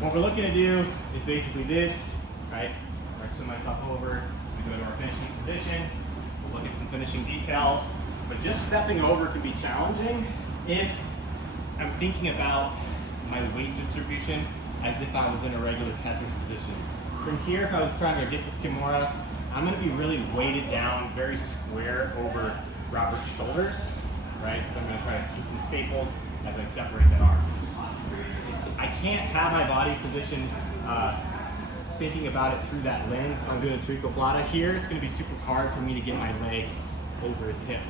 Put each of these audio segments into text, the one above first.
what we're looking to do is basically this, right? I swim myself over, we go to our finishing position, we'll look at some finishing details, but just stepping over can be challenging if I'm thinking about my weight distribution as if I was in a regular catcher's position. From here, if I was trying to get this Kimura, I'm gonna be really weighted down, very square over Robert's shoulders, right? So I'm gonna try to keep him stapled as I separate that arm. I can't have my body position thinking about it through that lens. If I'm doing a Teriyaki Plata here, it's gonna be super hard for me to get my leg over his hip,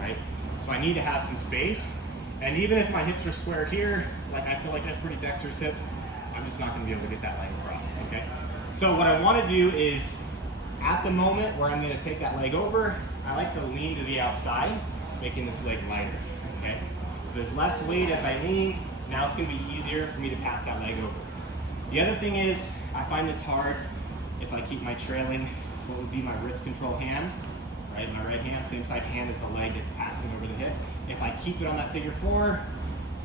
right? So I need to have some space. And even if my hips are square here, like I feel like I have pretty dexterous hips, I'm just not gonna be able to get that leg across, okay? So what I wanna do is, at the moment where I'm gonna take that leg over, I like to lean to the outside, making this leg lighter, okay? So there's less weight as I lean. Now it's gonna be easier for me to pass that leg over. The other thing is, I find this hard if I keep my trailing, what would be my wrist control hand, right? My right hand, same side hand as the leg that's passing over the hip. If I keep it on that figure four,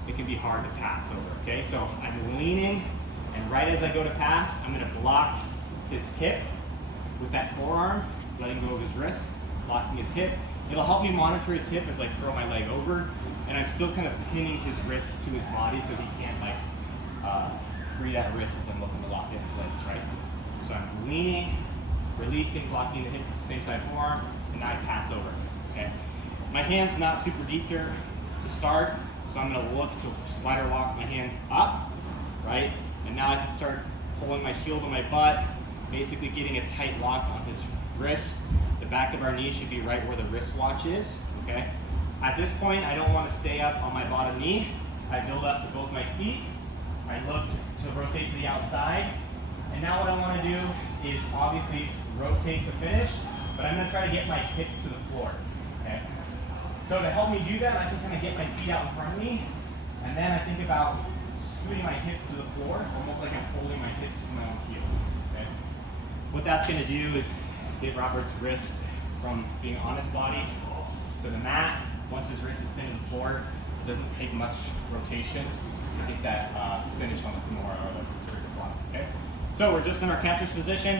it can be hard to pass over, okay? So I'm leaning, and right as I go to pass, I'm gonna block his hip with that forearm, letting go of his wrist, blocking his hip. It'll help me monitor his hip as I throw my leg over, and I'm still kind of pinning his wrist to his body so he can't like free that wrist as I'm looking to lock it in place, right? So I'm leaning, releasing, blocking the hip with the same side forearm, and now I pass over, okay? My hand's not super deep here to start, so I'm gonna look to spider walk my hand up, right? And now I can start pulling my heel to my butt, basically getting a tight lock on his wrist. The back of our knee should be right where the wristwatch is, okay? At this point, I don't want to stay up on my bottom knee. I build up to both my feet. I look to rotate to the outside. And now what I want to do is obviously rotate to finish, but I'm going to try to get my hips to the floor, okay? So to help me do that, I can kind of get my feet out in front of me, and then I think about scooting my hips to the floor, almost like I'm holding my hips to my own heels, okay? What that's going to do is get Robert's wrist from being on his body to the mat. Once his wrist is pinned to the floor, it doesn't take much rotation to get that finish on the Kimura or the Teriyaki Plata, okay? So we're just in our catcher's position.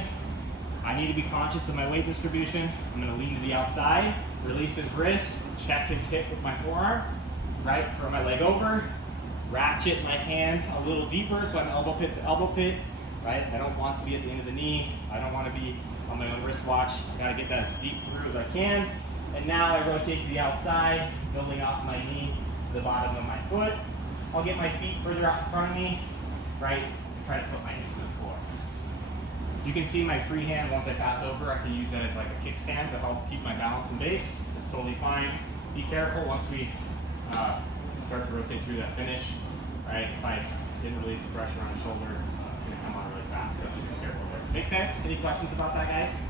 I need to be conscious of my weight distribution. I'm gonna lean to the outside, release his wrist, check his hip with my forearm, right? Throw my leg over, ratchet my hand a little deeper so I'm elbow pit to elbow pit, right? I don't want to be at the end of the knee. I don't want to be on my own wristwatch. I gotta get that as deep through as I can. And now I rotate to the outside, building off my knee to the bottom of my foot. I'll get my feet further out in front of me, right? And try to put my hips to the floor. You can see my free hand once I pass over. I can use that as like a kickstand to help keep my balance and base. It's totally fine. Be careful once we start to rotate through that finish, right? If I didn't release the pressure on the shoulder, it's gonna come on really fast, so just be careful there. Make sense? Any questions about that, guys?